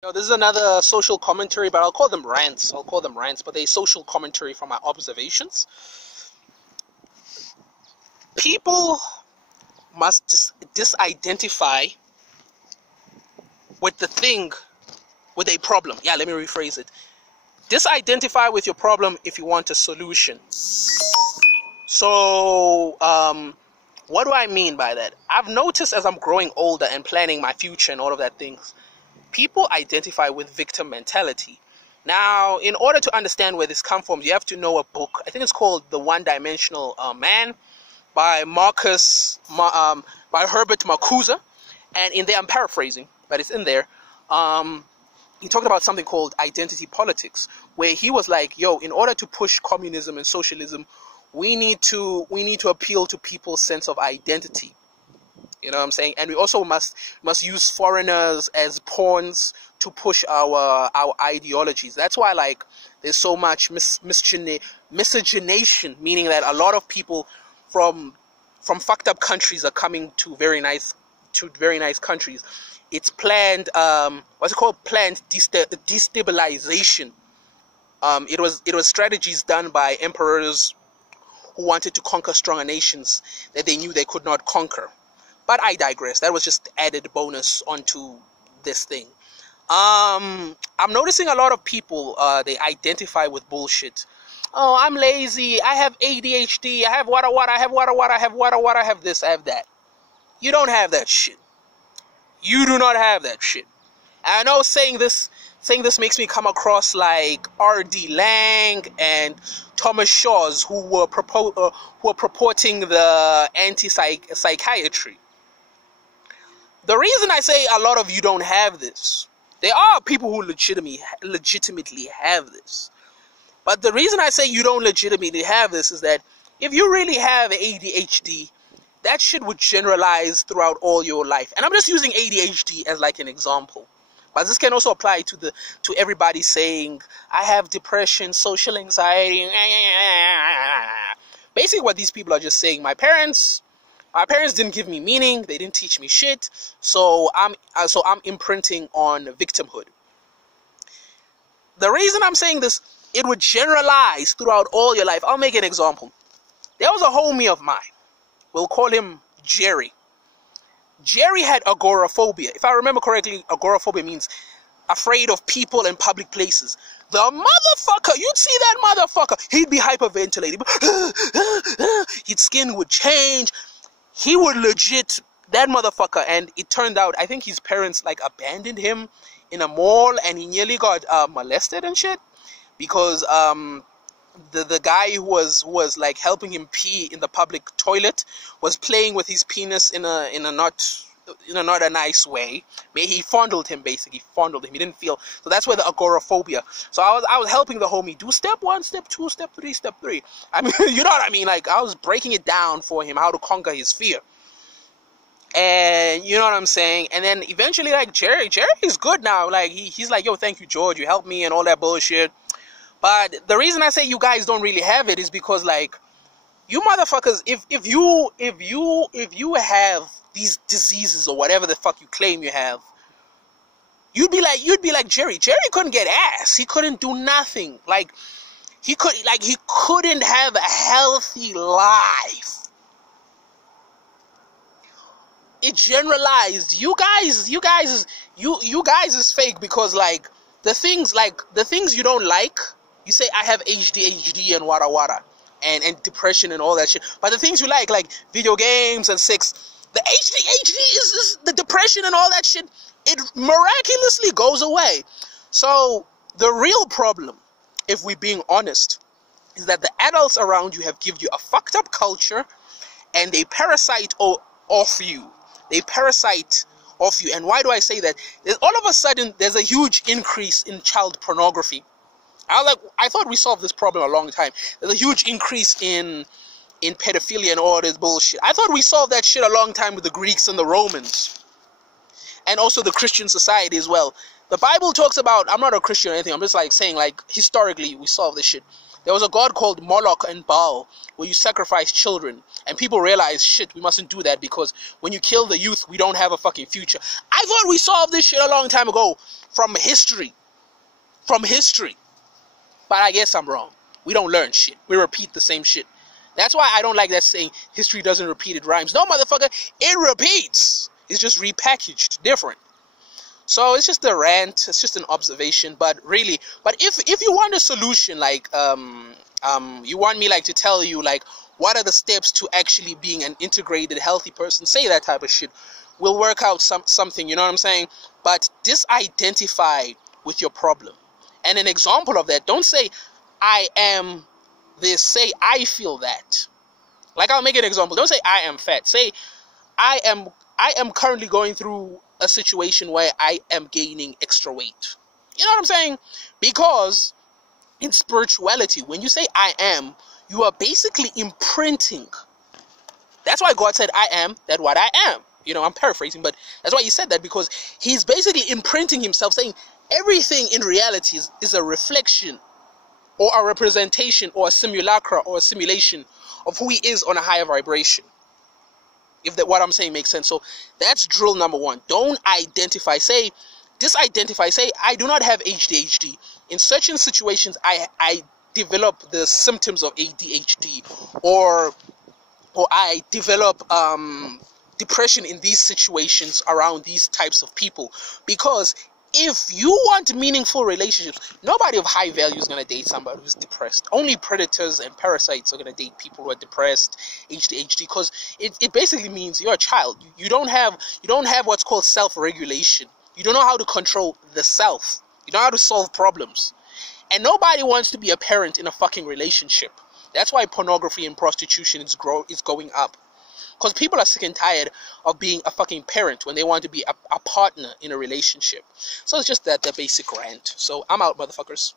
This is another social commentary, but I'll call them rants. But they're social commentary from my observations. People must disidentify with the thing, with a problem. Yeah, let me rephrase it. Disidentify with your problem if you want a solution. So, what do I mean by that? I've noticed as I'm growing older and planning my future and all of that things, people identify with victim mentality. Now, in order to understand where this comes from, you have to know a book. I think it's called The One-Dimensional Man by Herbert Marcuse. And in there, I'm paraphrasing, but it's in there. He talked about something called identity politics, where he was like, yo, in order to push communism and socialism, we need to appeal to people's sense of identity. You know what I'm saying? And we also must use foreigners as pawns to push our ideologies. That's why, like, there's so much miscegenation, meaning that a lot of people from fucked up countries are coming to very nice countries. It's planned, what's it called? Planned destabilization. It was strategies done by emperors who wanted to conquer stronger nations that they knew they could not conquer. But I digress. That was just added bonus onto this thing. I'm noticing a lot of people, they identify with bullshit. Oh, I'm lazy. I have ADHD. I have wada. I have wada. I have wada. I have this. I have that. You don't have that shit. You do not have that shit. And I know saying this makes me come across like R.D. Lang and Thomas Shaw's, who were purporting the anti-psychiatry. The reason I say a lot of you don't have this, there are people who legitimately have this. But the reason I say you don't legitimately have this is that if you really have ADHD, that shit would generalize throughout all your life. And I'm just using ADHD as like an example. But this can also apply to everybody saying, I have depression, social anxiety. Basically what these people are just saying, my parents didn't give me meaning, they didn't teach me shit, so I'm imprinting on victimhood. The reason I'm saying this, it would generalize throughout all your life. I'll make an example. There was a homie of mine. We'll call him Jerry. Jerry had agoraphobia. If I remember correctly, agoraphobia means afraid of people in public places. The motherfucker, you'd see that motherfucker, he'd be hyperventilating. His skin would change. He would legit, that motherfucker, and it turned out, I think his parents like abandoned him in a mall and he nearly got molested and shit because the guy who was like helping him pee in the public toilet was playing with his penis in a not a nice way. He fondled him, basically. He didn't feel. So that's where the agoraphobia. So I was helping the homie do step 1, step 2, step 3, step 3. I mean, you know what I mean? Like, I was breaking it down for him, how to conquer his fear. And you know what I'm saying? And then eventually, like, Jerry is good now. Like, he's like, yo, thank you, George. You helped me and all that bullshit. But the reason I say you guys don't really have it is because, like, you motherfuckers, if you have these diseases or whatever the fuck you claim you have, you'd be like Jerry. Jerry couldn't get ass. He couldn't do nothing. Like, he couldn't have a healthy life. It generalized. You guys is fake because, like, the things you don't like, you say I have ADHD and wada and depression and all that shit. But the things you like video games and sex, the ADHD is the depression and all that shit, it miraculously goes away. So the real problem, if we're being honest, is that the adults around you have given you a fucked up culture and they parasite off you. They parasite off you. And why do I say that? All of a sudden, there's a huge increase in child pornography. I thought we solved this problem a long time. There's a huge increase in pedophilia and all this bullshit. I thought we solved that shit a long time with the Greeks and the Romans. And also the Christian society as well. The Bible talks about, I'm not a Christian or anything, I'm just like saying, like, historically we solved this shit. There was a god called Moloch and Baal, where you sacrifice children, and people realize, shit, we mustn't do that because when you kill the youth, we don't have a fucking future. I thought we solved this shit a long time ago from history. From history. But I guess I'm wrong. We don't learn shit. We repeat the same shit. That's why I don't like that saying, history doesn't repeat, it rhymes. No, motherfucker, it repeats. It's just repackaged, different. So it's just a rant, it's just an observation, but really, but if you want a solution, like, you want me, like, to tell you, like, what are the steps to actually being an integrated, healthy person, say that type of shit. We'll work out something, you know what I'm saying? But disidentify with your problem. And an example of that, don't say, I am this, say, I feel that. Like, I'll make an example. Don't say, I am fat. Say, I am currently going through a situation where I am gaining extra weight. You know what I'm saying? Because in spirituality, when you say I am, you are basically imprinting. That's why God said, I am that what I am. You know, I'm paraphrasing, but that's why he said that, because he's basically imprinting himself, saying everything in reality is a reflection or a representation or a simulacra or a simulation of who he is on a higher vibration. If that what I'm saying makes sense. So that's drill number one. Don't identify. Say, disidentify. Say, I do not have ADHD. In certain situations, I develop the symptoms of ADHD, or I develop depression in these situations around these types of people. Because if you want meaningful relationships, nobody of high value is going to date somebody who's depressed. Only predators and parasites are going to date people who are depressed, ADHD, because it basically means you're a child. You don't have what's called self-regulation. You don't know how to control the self. You don't know how to solve problems. And nobody wants to be a parent in a fucking relationship. That's why pornography and prostitution is going up. Because people are sick and tired of being a fucking parent when they want to be a partner in a relationship. So it's just that, the basic rant. So I'm out, motherfuckers.